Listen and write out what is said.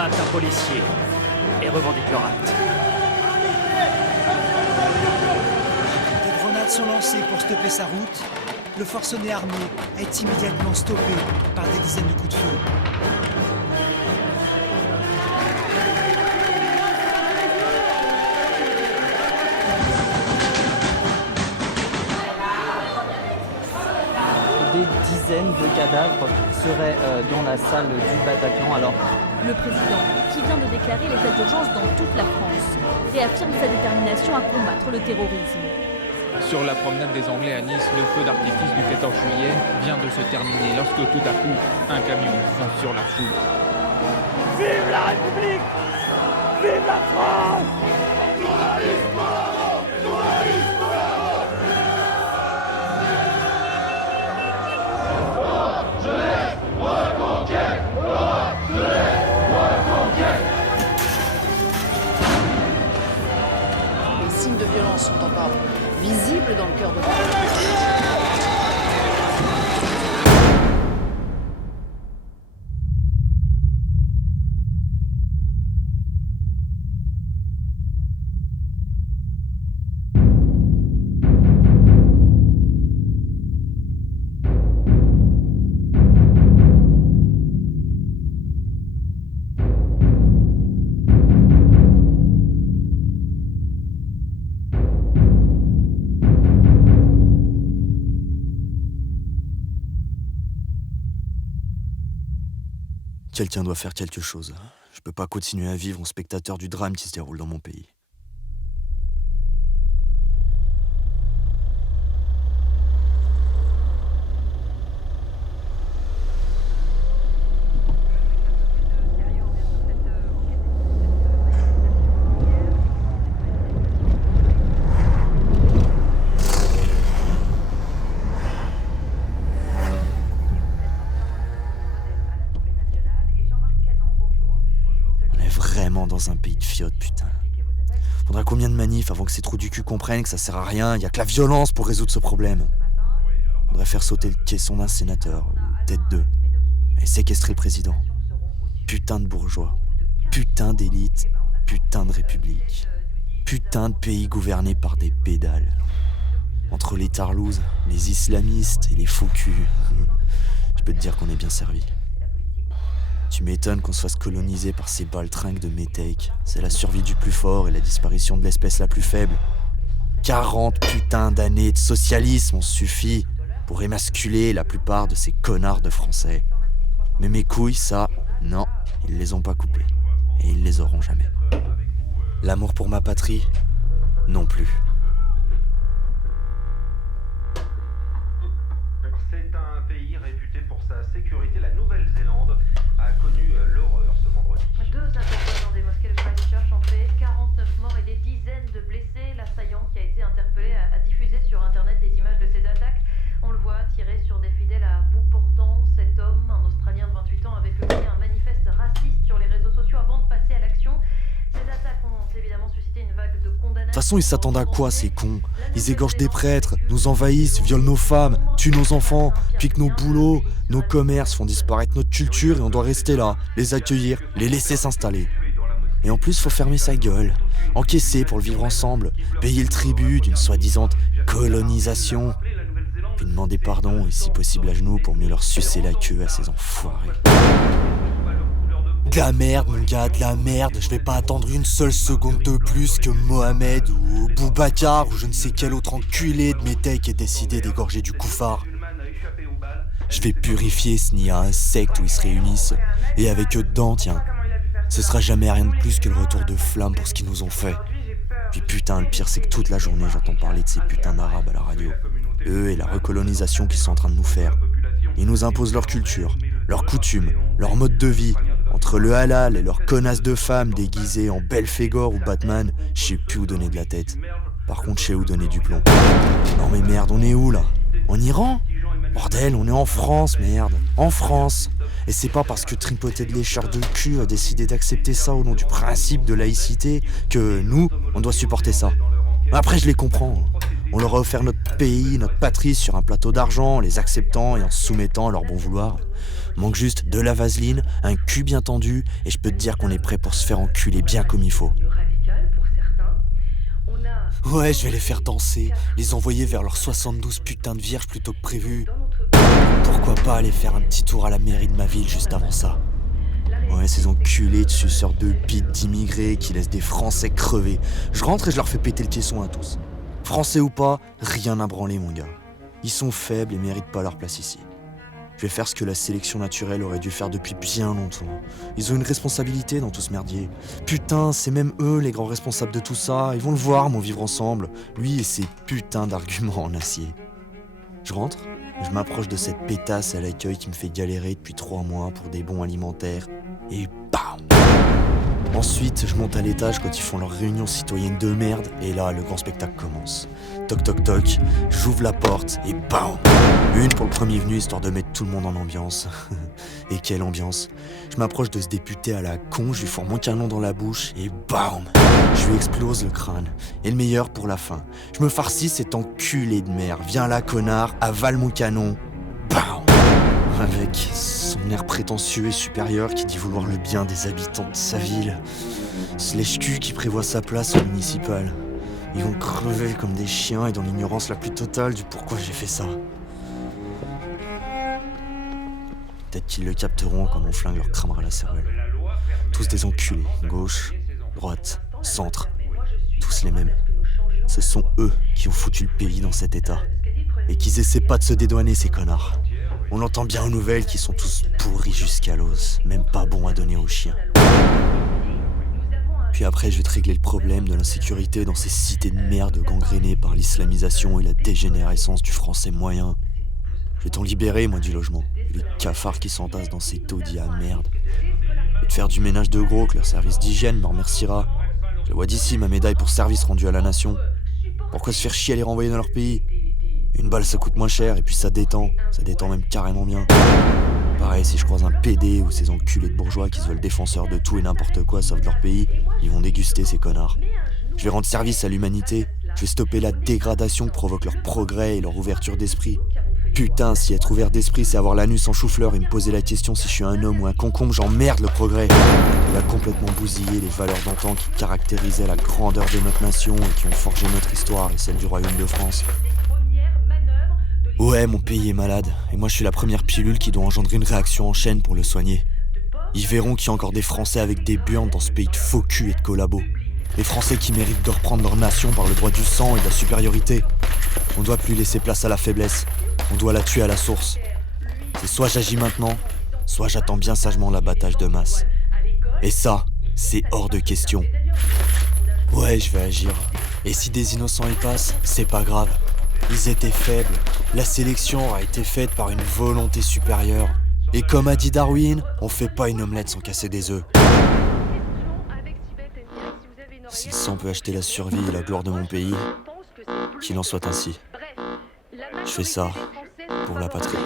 abattent un policier et revendiquent leur acte. Des grenades sont lancées pour stopper sa route. Le forcené armé est immédiatement stoppé par des dizaines de coups de feu. Des dizaines de cadavres seraient dans la salle du Bataclan. Alors, le président, qui vient de déclarer l'état d'urgence dans toute la France, réaffirme sa détermination à combattre le terrorisme. Sur la promenade des Anglais à Nice, le feu d'artifice du 14 juillet vient de se terminer lorsque tout à coup, un camion fonce sur la foule. Vive la République! Vive la France! Les signes de violence sont encore visibles dans le cœur de Paris. Quelqu'un doit faire quelque chose. Je peux pas continuer à vivre en spectateur du drame qui se déroule dans mon pays. Vraiment dans un pays de fiottes, putain. Faudra combien de manifs avant que ces trous du cul comprennent que ça sert à rien, y a que la violence pour résoudre ce problème. Faudrait faire sauter le caisson d'un sénateur, ou peut-être deux, et séquestrer le président. Putain de bourgeois, putain d'élite, putain de république, putain de pays gouverné par des pédales. Entre les tarlouses, les islamistes et les faux culs, je peux te dire qu'on est bien servi. Tu m'étonnes qu'on se fasse coloniser par ces baltringues de métèques. C'est la survie du plus fort et la disparition de l'espèce la plus faible. 40 putains d'années de socialisme ont suffi pour émasculer la plupart de ces connards de Français. Mais mes couilles, ça, non, ils les ont pas coupées. Et ils les auront jamais. L'amour pour ma patrie, non plus. C'est un pays réputé pour sa sécurité. La Nouvelle-Zélande a connu l'horreur ce vendredi. 2 attentats dans des mosquées de Christchurch ont fait 49 morts et des dizaines de blessés. L'assaillant qui a été interpellé a diffusé sur internet les images de ces attaques. On le voit tirer sur des fidèles à bout portant. Cet homme, un Australien de 28 ans, avait publié un manifeste raciste sur les réseaux sociaux avant de passer à l'action. Ces attaques ont évidemment suscité une vague de condamnations. De toute façon, ils s'attendent à quoi, ces cons? Ils égorgent des prêtres, nous envahissent, violent nos femmes, tuent nos enfants, piquent nos boulots, nos commerces, font disparaître notre culture et on doit rester là, les accueillir, les laisser s'installer. Et en plus, faut fermer sa gueule, encaisser pour le vivre ensemble, payer le tribut d'une soi-disant colonisation, puis demander pardon et si possible à genoux pour mieux leur sucer la queue à ces enfoirés. De la merde, mon gars, de la merde. Je vais pas attendre une seule seconde de plus que Mohamed ou Boubacar ou je ne sais quel autre enculé de métèque ait décidé d'égorger du couffard. Je vais purifier ce nid à insectes où ils se réunissent. Et avec eux dedans, tiens, ce sera jamais rien de plus que le retour de flamme pour ce qu'ils nous ont fait. Puis putain, le pire c'est que toute la journée j'entends parler de ces putains d'arabes à la radio. Eux et la recolonisation qu'ils sont en train de nous faire. Ils nous imposent leur culture, leurs coutumes, leur mode de vie. Entre le halal et leurs connasses de femmes déguisées en Belphégor ou Batman, je sais plus où donner de la tête. Par contre, je sais où donner du plomb. Non mais merde, on est où là? En Iran? Bordel, on est en France, merde. En France. Et c'est pas parce que Tripoté de lécheur de cul a décidé d'accepter ça au nom du principe de laïcité que nous, on doit supporter ça. Après, je les comprends. On leur a offert notre pays, notre patrie sur un plateau d'argent, en les acceptant et en se soumettant à leur bon vouloir. Manque juste de la vaseline, un cul bien tendu, et je peux te dire qu'on est prêt pour se faire enculer bien comme il faut. Ouais, je vais les faire danser, les envoyer vers leurs 72 putains de vierges plutôt que prévu. Pourquoi pas aller faire un petit tour à la mairie de ma ville juste avant ça? Ouais, ces enculés de suceurs de bites d'immigrés qui laissent des Français crever. Je rentre et je leur fais péter le caisson à tous. Français ou pas, rien à branler mon gars. Ils sont faibles et méritent pas leur place ici. Je vais faire ce que la sélection naturelle aurait dû faire depuis bien longtemps. Ils ont une responsabilité dans tout ce merdier. Putain, c'est même eux les grands responsables de tout ça. Ils vont le voir, mon vivre ensemble. Lui et ses putains d'arguments en acier. Je rentre, je m'approche de cette pétasse à l'accueil qui me fait galérer depuis 3 mois pour des bons alimentaires. Et bam! Ensuite, je monte à l'étage quand ils font leur réunion citoyenne de merde, et là, le grand spectacle commence. Toc toc toc, j'ouvre la porte, et bam! Une pour le premier venu, histoire de mettre tout le monde en ambiance. Et quelle ambiance! Je m'approche de ce député à la con, je lui fourre mon canon dans la bouche, et bam! Je lui explose le crâne. Et le meilleur pour la fin. Je me farcis cet enculé de merde. Viens là, connard, avale mon canon. Bam! Avec son air prétentieux et supérieur qui dit vouloir le bien des habitants de sa ville. Ce lèche-cul qui prévoit sa place au municipal. Ils vont crever comme des chiens et dans l'ignorance la plus totale du pourquoi j'ai fait ça. Peut-être qu'ils le capteront quand mon flingue leur cramera la cervelle. Tous des enculés, gauche, droite, centre, tous les mêmes. Ce sont eux qui ont foutu le pays dans cet état. Et qu'ils essaient pas de se dédouaner, ces connards. On entend bien aux nouvelles qu'ils sont tous pourris jusqu'à l'os, même pas bons à donner aux chiens. Puis après, je vais te régler le problème de l'insécurité dans ces cités de merde gangrénées par l'islamisation et la dégénérescence du français moyen. Je vais t'en libérer, moi, du logement, et les cafards qui s'entassent dans ces taudis à merde. Je vais te faire du ménage de gros que leur service d'hygiène me remerciera. Je la vois d'ici, ma médaille pour service rendu à la nation. Pourquoi se faire chier à les renvoyer dans leur pays ? Une balle ça coûte moins cher et puis ça détend même carrément bien. Pareil, si je croise un PD ou ces enculés de bourgeois qui se veulent défenseurs de tout et n'importe quoi sauf de leur pays, ils vont déguster ces connards. Je vais rendre service à l'humanité, je vais stopper la dégradation que provoque leur progrès et leur ouverture d'esprit. Putain, si être ouvert d'esprit c'est avoir l'anus en chou-fleur et me poser la question si je suis un homme ou un concombre, j'emmerde le progrès. Il a complètement bousillé les valeurs d'antan qui caractérisaient la grandeur de notre nation et qui ont forgé notre histoire et celle du royaume de France. Ouais, mon pays est malade, et moi je suis la première pilule qui doit engendrer une réaction en chaîne pour le soigner. Ils verront qu'il y a encore des Français avec des burnes dans ce pays de faux cul et de collabos. Les Français qui méritent de reprendre leur nation par le droit du sang et de la supériorité. On doit plus laisser place à la faiblesse, on doit la tuer à la source. C'est soit j'agis maintenant, soit j'attends bien sagement l'abattage de masse. Et ça, c'est hors de question. Ouais, je vais agir. Et si des innocents y passent, c'est pas grave. Ils étaient faibles, la sélection a été faite par une volonté supérieure. Et comme a dit Darwin, on fait pas une omelette sans casser des œufs. Si le sang peut acheter la survie et la gloire de mon pays, qu'il en soit ainsi. Je fais ça pour la patrie.